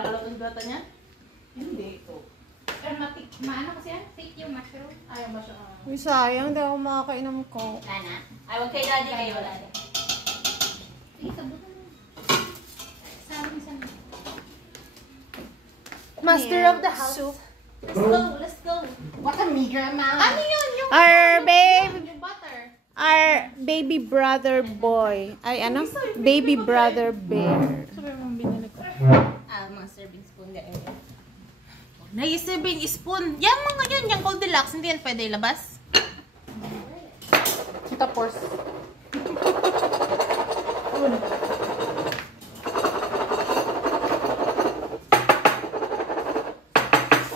Ang gata niya? Hindi ito. Pero maano kasi yan? Fake yung mushroom. Ayaw ba siya? Uy, sayang. Hindi ako makakainom ko. Wala na. Ay, wag kay daddy kayo. Wala na. Sige, sabutan mo. Sabi sa Master of the house. Soup. Let's go, let's go. What a meager amount. Ano yun? Yung Our butter. Our baby brother boy. Ay, ano? Baby brother bear. Sabi mong binalik ko. mga serving spoon. Nai-serving spoon. Yang mga yun, yung Goldilocks, hindi yan pwede ilabas. Kita force.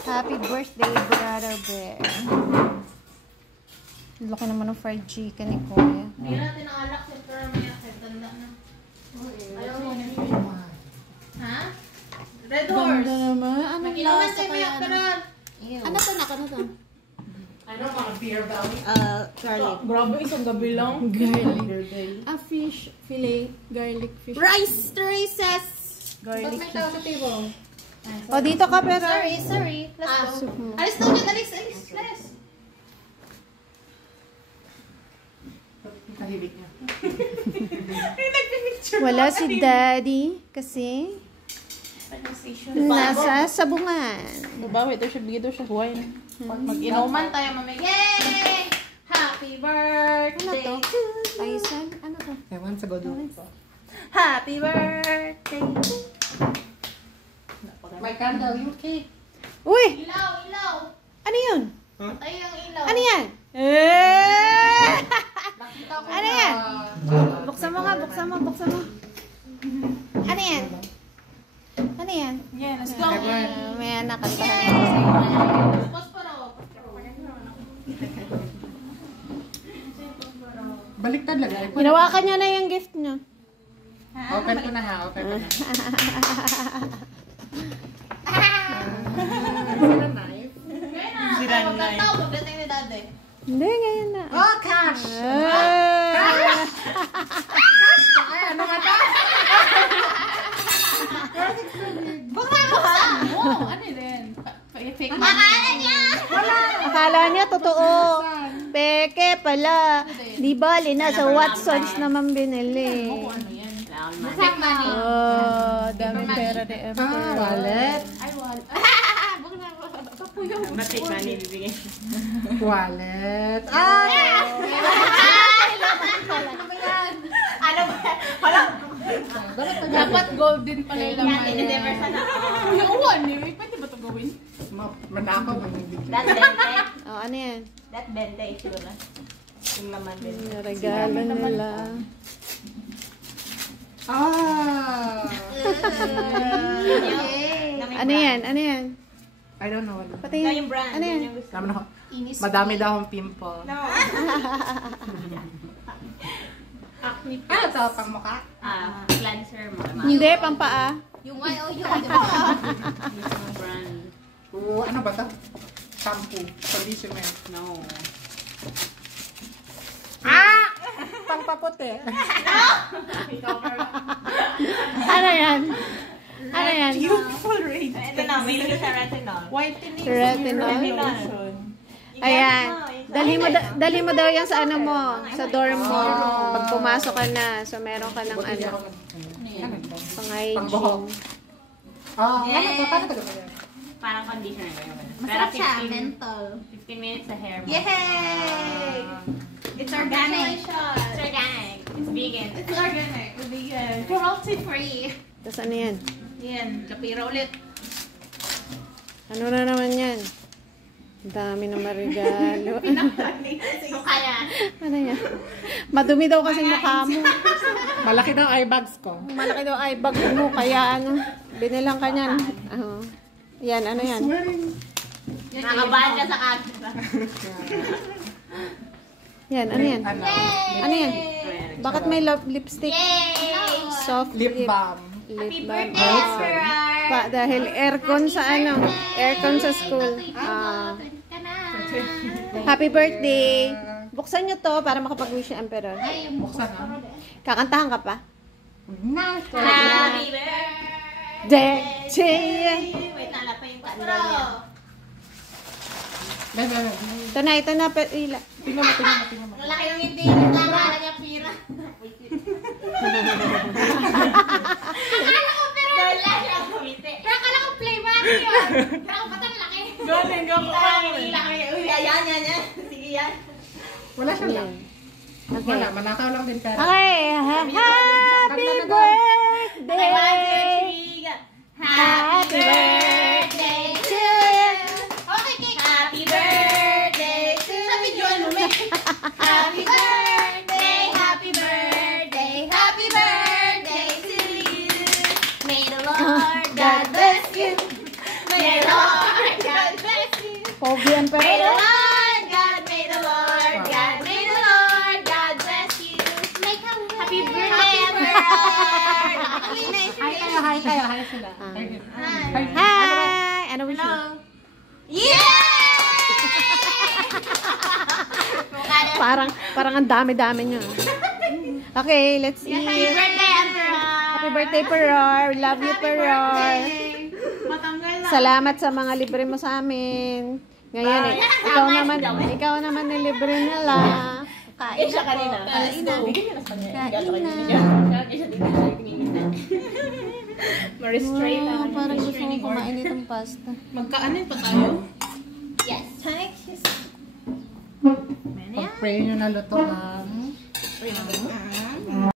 Happy birthday, brother bear. Laki naman ng fried chicken ni Kuya. Hindi natin ang alak, pero may tanda na. Ayaw mo na. Ha? Red Ganda Horse. naman. Ano Nakinuman lasa tayo may kaya? aktaran. Ano to? Ano to? Ano mga beer belly? Garlic. Grabe, isang gabi lang. Garlic. A fish fillet. Garlic fish. Rice traces. Garlic May tao sa table. O, dito ka pero. Sorry. Let's go. Soup mo. Alis daw dyan, alis. Alis. Tahibik niya. Wala si daddy kasi nasa sabungan. Babawi daw siya, bigay daw siya wine. Mag-inuman tayo, mami. Yay! Happy birthday! Ano to? Paisan? Ano to? Ewan sa godo. Happy birthday! My candle, you cake. Uy! Ilaw! Ano yun? Tayo ang ilaw. Ano yan? Nakita ko Ano yan? Buksan mo nga, buksan mo. Ano yan? Ano yan? Yeah, let's go. May nakantahan ako sa'yo. Posporo. Baliktad lagay. Hinawakan niya na yung gift niya. Open ko na ha, open ko na. Sira knife. Kaya na. Ay, magkataw. Pagdating ni daddy. Hindi, ngayon na. Oh, cash! Ay, ano nga to? Baka ha? Oo, ano yun? Fake man. Akala niya totoo. Peke pala. Di bali na sa Watsons naman binili. Ano yan? Fake money. Oh, dami pera ni Emperor. Wallet. Ay, wala. Fake money bibigay. Wallet. Ay! Ano ba? Hala. Dapat golden pala yung laman. Yung uwan eh. Pwede ba ito gawin? Manakaw ba yung bigla? That bente. Oh, ano yan? That bente issue na. Yung laman din. Regalo nila. Ah! Ano yan? Ano yan? I don't know. Pati Ikaw yung brand. Ano yan? Yun yung gusto. Dami na ako. Madami daw akong pimple. No. Acne. Ano to? Pang mukha? Cleanser mo. Hindi, pampaa. Yung YOU. Yung brand. Oo, ano ba to? Shampoo. Conditioner. No. Ah! Pang paputi. Ano yan? Ano yan? Beautiful rain. Ito na, may lalo sa retinol. Whitening. Retinol. Lotion. Ayan. Dali mo daw yan sa ano mo, sa dorm mo. Pag pumasok ka na, so meron ka ng ano, pang Pang buhok. hygiene. Ah, ano to? Paano to gawin? Parang conditioner ba yun? Masarap siya, 15 menthol. 15 minutes sa hair mo. Yay! It's organic. It's organic. It's vegan. It's organic. Vegan. Cruelty free. Tapos ano yan? Yan, kapira ulit. Ano na naman yan? Ang dami ng regalo. So kaya, Ano yan? Madumi daw kasi mukha mo. Malaki daw eye bags ko. Malaki daw ay bag mo, kaya ano, binilang ka niyan. Yan, ano yan? nakakabahan ka sa camera. Yan, ano yan? Ano? Ano yan? Bakit may lipstick? Yay! Soft Lip balm. Lip balm. Emperor! Dahil aircon sa ano, aircon sa school. Happy birthday! Buksan nyo to para makapag-wish yung Emperor. Buksan na. Kakantahan ka pa? Nice. Happy birthday Wait, nala pa yung candle niya. Bebe. Ito na, ila. Tingnan mo. Ang laki ng hindi. Nakakala niya pira. Akala ko pero wala siya kumite. Pero akala ko play money yun. Pero ba't ang laki? Galing ka Uy, yan. Sige yan. Wala siyang lang. Okay. Wala, manakaw lang din pera. Okay, happy birthday! Happy birthday to you. Okay, cake. Happy birthday to you. Sabi nyo, ano may? Happy birthday, happy birthday, happy birthday to you. May the Lord God bless you. May the Lord God bless you. Pogian pa May the rin. Lord God, may the Lord God, may the Lord God bless you. Happy birthday, Emerald. Hi sila. Hi! Ano wish mo? Yeah! Parang ang dami-dami nyo. Okay, let's Happy eat. birthday, Emerald. Happy birthday, Peror. We love you, Peror. Matanggal na. Salamat sa mga libre mo sa amin. Ngayon eh, ikaw naman nilibre nila. Kain siya kanina. Kain na. Ma-restrain na. Parang gusto kong kumain itong pasta. Magkaanin pa tayo? Yes. Pag-pray nyo na luto ang